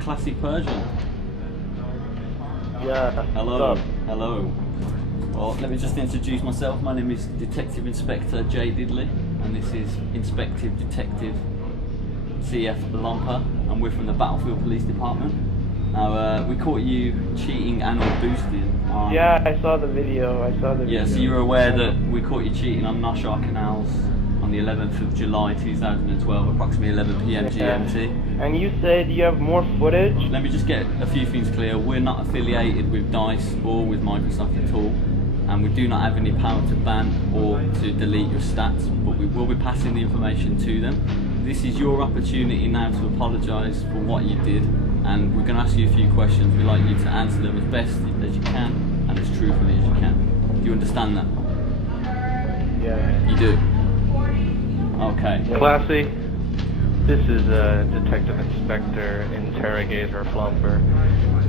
Classic Persian. Yeah. Hello. Hello. Well, let me just introduce myself. My name is Detective Inspector Jay Diddley, and this is Inspective Detective CF Lomper, and we're from the Battlefield Police Department. Now, we caught you cheating and or boosting on... Yeah, I saw the video. Yeah, so you were aware that we caught you cheating on Noshar Canals on the 11th of July 2012, approximately 11 PM GMT. And you said you have more footage? Let me just get a few things clear. We're not affiliated with DICE or with Microsoft at all, and we do not have any power to ban or to delete your stats, but we will be passing the information to them. This is your opportunity now to apologise for what you did, and we're going to ask you a few questions. We'd like you to answer them as best as you can and as truthfully as you can. Do you understand that? Yeah. You do? Okay. Classy, this is Detective Inspector Interrogator Flumper.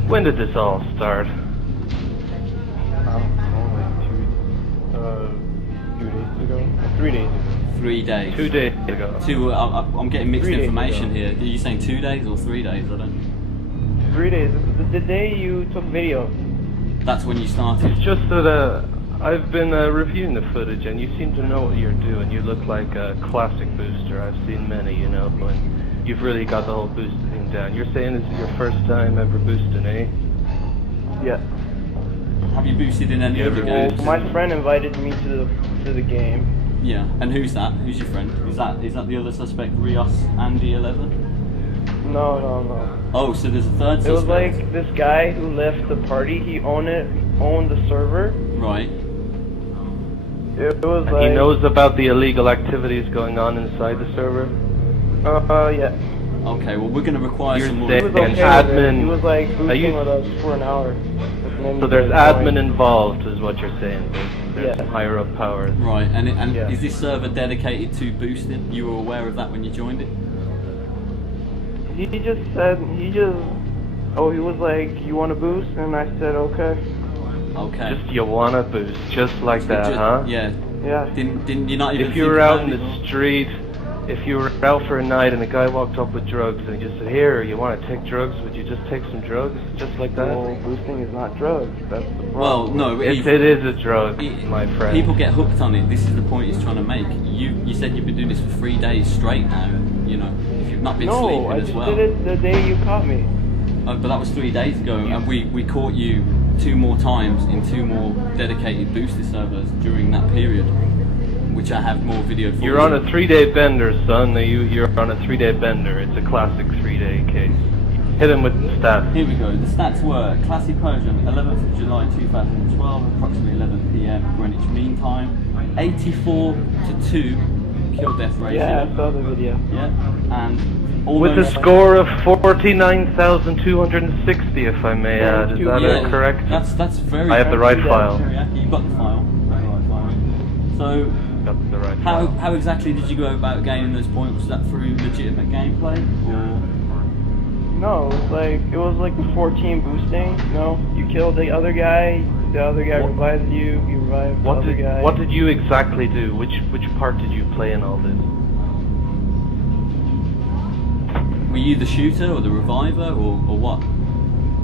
When did this all start? Like 2 days ago? 3 days ago. 3 days. 2 days ago. I'm getting mixed 3 days information ago. here. Are you saying 2 days or 3 days? I don't... 3 days. The day you took video. That's when you started? It's just that I've been reviewing the footage, and you seem to know what you're doing. You look like a classic booster. I've seen many, you know, and you've really got the whole boosting thing down. You're saying this is your first time ever boosting, eh? Yeah. Have you boosted in any other games? Well, my friend invited me to the game. Yeah, and who's that? Who's your friend? Is that the other suspect, Rios Andy 11? No. Oh, so there's a third suspect? It was like this guy who left the party. He owned the server. Right. It was and like... he knows about the illegal activities going on inside the server? Yeah. Okay, well we're going to require some more... He was okay admin... He was like boosting with us for an hour. So there's admin involved, is what you're saying. There's some higher up powers. Right, and is this server dedicated to boosting? You were aware of that when you joined it? He was like, you want to boost? And I said, okay. Okay. Just you want to boost, just like that, huh? Yeah. Yeah. Didn't you not even If you were out in the street, if you were out for a night and a guy walked up with drugs and he just said, here, you want to take drugs, would you just take some drugs? Just like that? Well, boosting is not drugs. That's the problem. Well, no. It is a drug, my friend. People get hooked on it. This is the point he's trying to make. You said you've been doing this for 3 days straight now, you know, if you've not been sleeping as well. No, I just did it the day you caught me. Oh, but that was 3 days ago, and we caught you 2 more times in 2 more dedicated booster servers during that period, which I have more video for. You're on a 3-day bender, son. You're on a 3-day bender. It's a classic 3-day case. Hit him with the stats. Here we go. The stats were Classic Persian, 11th of July 2012, approximately 11 PM Greenwich Mean Time, 84 to 2 kill death ratio. Yeah, I saw the video. Yeah, and with a score of 49,260, if I may add. Is that correct? That's very. I have the right file. You've got the file. So, got the right file. How exactly did you go about gaining those points? Was that through legitimate gameplay, or? No, it was like the 14 boosting. No, you killed the other guy revives you. You revive the other guy. What did you exactly do? Which part did you play in all this? Were you the shooter or the reviver or what?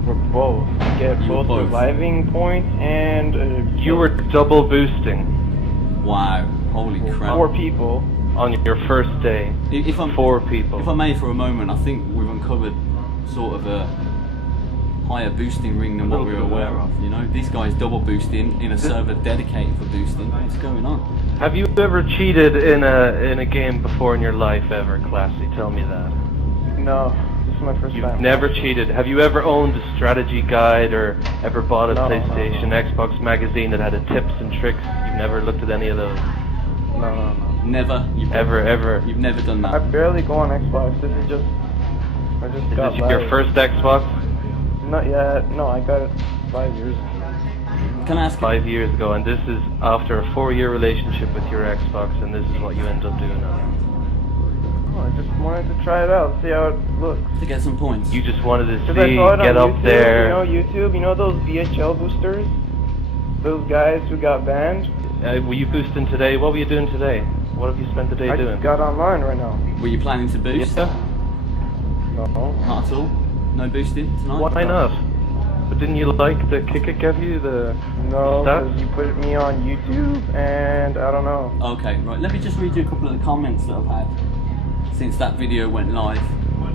We're both. You get both reviving points and... you were double boosting. Wow, holy crap. 4 people. On your first day. 4 people. If I may for a moment, I think we've uncovered sort of a higher boosting ring than what we were aware of, you know? This guy's double boosting in a server dedicated for boosting. What's going on? Have you ever cheated in a game before in your life ever, Classy? Tell me that. No, this is my first time. You've never cheated. Have you ever owned a strategy guide or ever bought a PlayStation, Xbox magazine that had a tips and tricks? You've never looked at any of those? No. Never? Ever? You've never done that? I barely go on Xbox. This is just... I just got Is this your first Xbox? Not yet. No, I got it 5 years ago. Can I ask 5 years ago, and this is after a 4-year relationship with your Xbox, and this is what you end up doing now. I just wanted to try it out, see how it looks. To get some points? You just wanted to see, get up YouTube, there. You know YouTube? You know those VHL boosters? Those guys who got banned? Were you boosting today? What were you doing today? What have you spent the day doing? I just got online right now. Were you planning to boost? Yeah. No. Not at all? No boosting tonight? Why not? But didn't you like the kick it gave you, the No, stats? because you put me on YouTube, and I don't know. Okay, right. Let me just read you a couple of the comments that I've had since that video went live,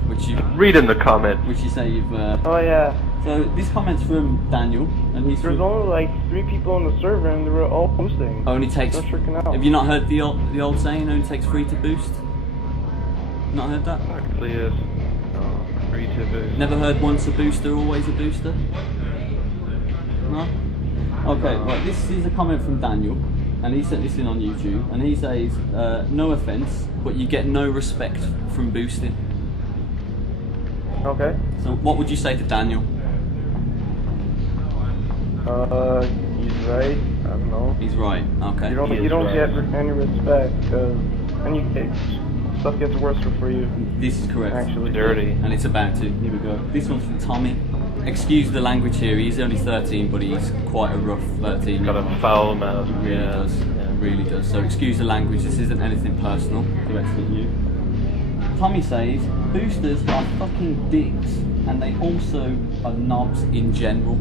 which you the comment. which you say you've. Oh yeah. So this comment's from Daniel, and he's There's from, only like 3 people on the server, and they were all boosting. only takes. Just freaking out. Have you not heard the old saying? Only takes 3 to boost. Not heard that? Actually, is free to boost. Never heard once a booster, always a booster? No? Okay, right, this is a comment from Daniel, and he sent this in on YouTube, and he says, no offence, but you get no respect from boosting. Okay. So what would you say to Daniel? He's right. I don't know. He's right, okay. You don't get any respect, because stuff gets worse for you. This is correct. Actually. Dirty. And it's about to. Here we go. This one's from Tommy. Excuse the language here, he's only 13, but he's quite a rough 13. Got a foul mouth. He really does. He really does. So excuse the language, this isn't anything personal directed at you. Tommy says, boosters are fucking dicks, and they also are knobs in general.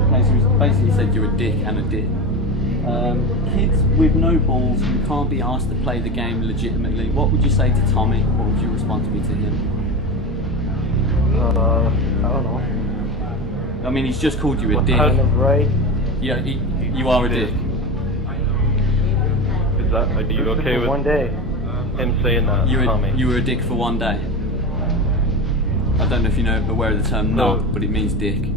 Okay, so he's basically said you're a dick and a dick. Kids with no balls who can't be asked to play the game legitimately. What would you say to Tommy? What would your response be to him? I don't know. I mean, he's just called you a dick. Kind of right. Yeah, you are a dick. Is that? Are you okay with one day? him saying that, Tommy? You were a dick for one day. I don't know if you know aware of the term knob, but it means dick.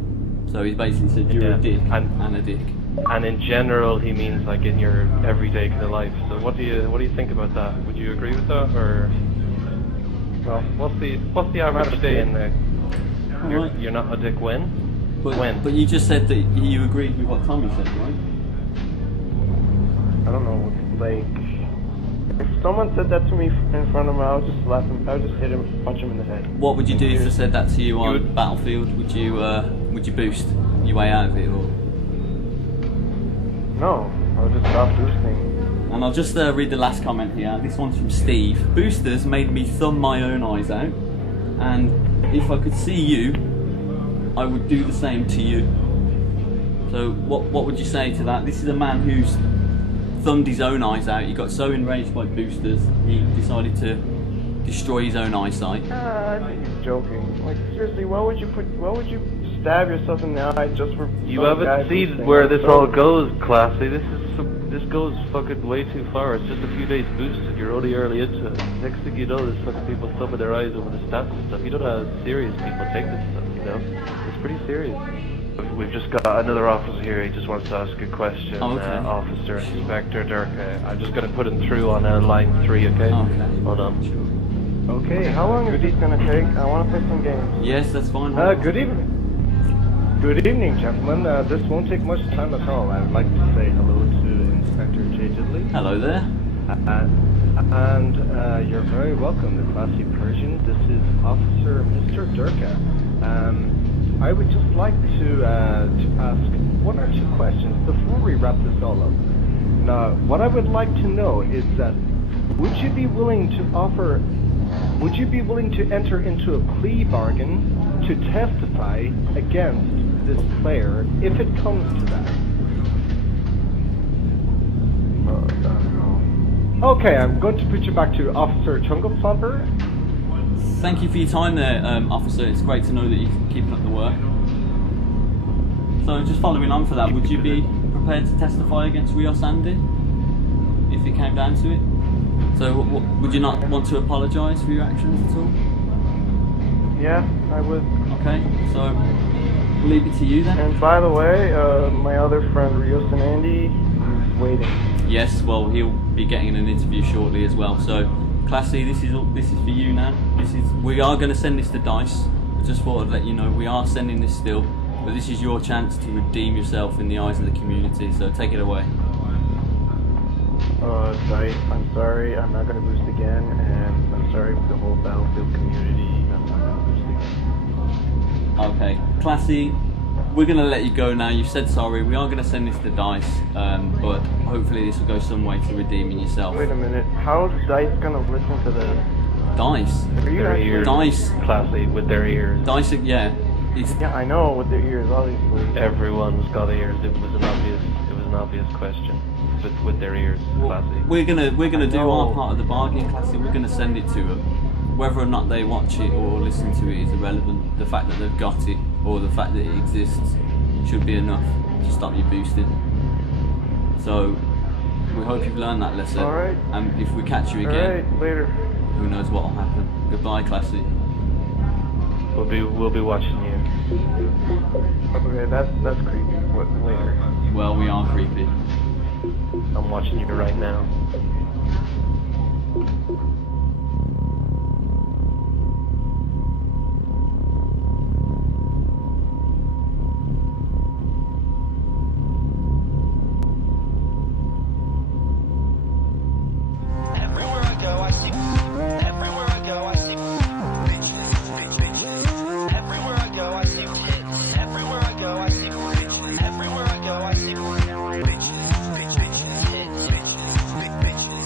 So he's basically said you're a dick and a dick. And in general, he means like in your everyday kind of life. So what do you think about that? Would you agree with that, or well, what's the average day in there? You're not a dick when? But you just said that you agreed with what Tommy said, right? I don't know. Like, if someone said that to me in front of him, I would just slap him. I would just hit him, punch him in the head. What would you do if they said that to you on Battlefield? Would you boost your way out of it, or? No, I would just stop boosting. And I'll just read the last comment here. This one's from Steve. Boosters made me thumb my own eyes out, and if I could see you, I would do the same to you. So what would you say to that? This is a man who's thumbed his own eyes out. He got so enraged by boosters, he decided to destroy his own eyesight. I think he's joking. Like, seriously, why would you stab yourself in the eye just for? You haven't seen where this all goes, Classy. This goes fucking way too far. It's just a few days boosted. You're only early into it. Next thing you know, there's fucking people thumbing their eyes over the stats and stuff. You don't know how serious people take this stuff. You know, it's pretty serious. We've just got another officer here. He just wants to ask a question. Officer Inspector Durka. I'm just going to put him through on line 3. Okay. Hold on. Okay. How long is this gonna take? I want to play some games. Yes, that's fine. Good evening. Good evening, gentlemen. This won't take much time at all. I would like to say hello to Inspector J. Diddley. Hello there. And you're very welcome, the classy Persian. This is Officer Mr. Durka. I would just like to ask 1 or 2 questions before we wrap this all up. Now, what I would like to know is that would you be willing to enter into a plea bargain to testify against this player if it comes to that? Okay, I'm going to put you back to Officer Chunga Plumper. Thank you for your time there, officer. It's great to know that you're keeping up the work. So just following on for that, would you be prepared to testify against Rio Sandy if it came down to it? So would you not want to apologise for your actions at all? Yeah, I would. Okay, so we'll leave it to you then. And by the way, my other friend Rio Sandy is waiting. Yes, well he'll be getting an interview shortly as well. So Classy, this is for you now. We are going to send this to DICE. I just thought I'd let you know we are sending this still, but this is your chance to redeem yourself in the eyes of the community. So take it away. DICE, I'm sorry, I'm not going to boost again, and I'm sorry for the whole Battlefield community. I'm not going to boost again. Okay, Classy, we're going to let you go now. You've said sorry. We are going to send this to DICE, but hopefully this will go some way to redeeming yourself. Wait a minute, how is DICE going to listen to this? Dice. Are you Their actually? ears. Dice. Classy with their ears. Dice, yeah. It's, Yeah, I know with their ears, obviously. Everyone's got ears. It was an obvious question. With their ears. Classy. we're gonna do our know. part of the bargain, Classy. We're gonna send it to them. Whether or not they watch it or listen to it is irrelevant. The fact that they've got it or the fact that it exists should be enough to stop you boosting. So we hope you've learned that lesson. Alright. And if we catch you again, Alright, later. who knows what will happen. Goodbye, Classy. We'll be watching you. Okay, that's creepy. What, later. Well, we are creepy. I'm watching you right now. Everywhere I go, I see. Everywhere I go, I see. Bitches. Everywhere I go, I see. Tits. Everywhere I go, I see. Bitches. Everywhere I go, I see. Bitches. Tits. Bitches.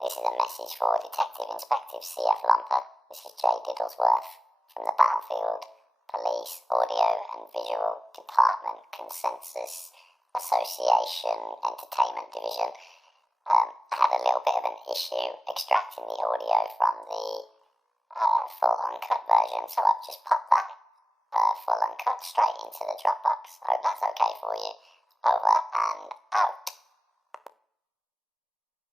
This is a message for Detective Inspective C.F. Lumper. This is J. Diddlesworth from the Battlefield Police Audio and Visual Department Consensus Association Entertainment Division. I had a little bit of an issue extracting the audio from the full uncut version, so I've just popped that full uncut straight into the Dropbox. I hope that's okay for you. Over and out.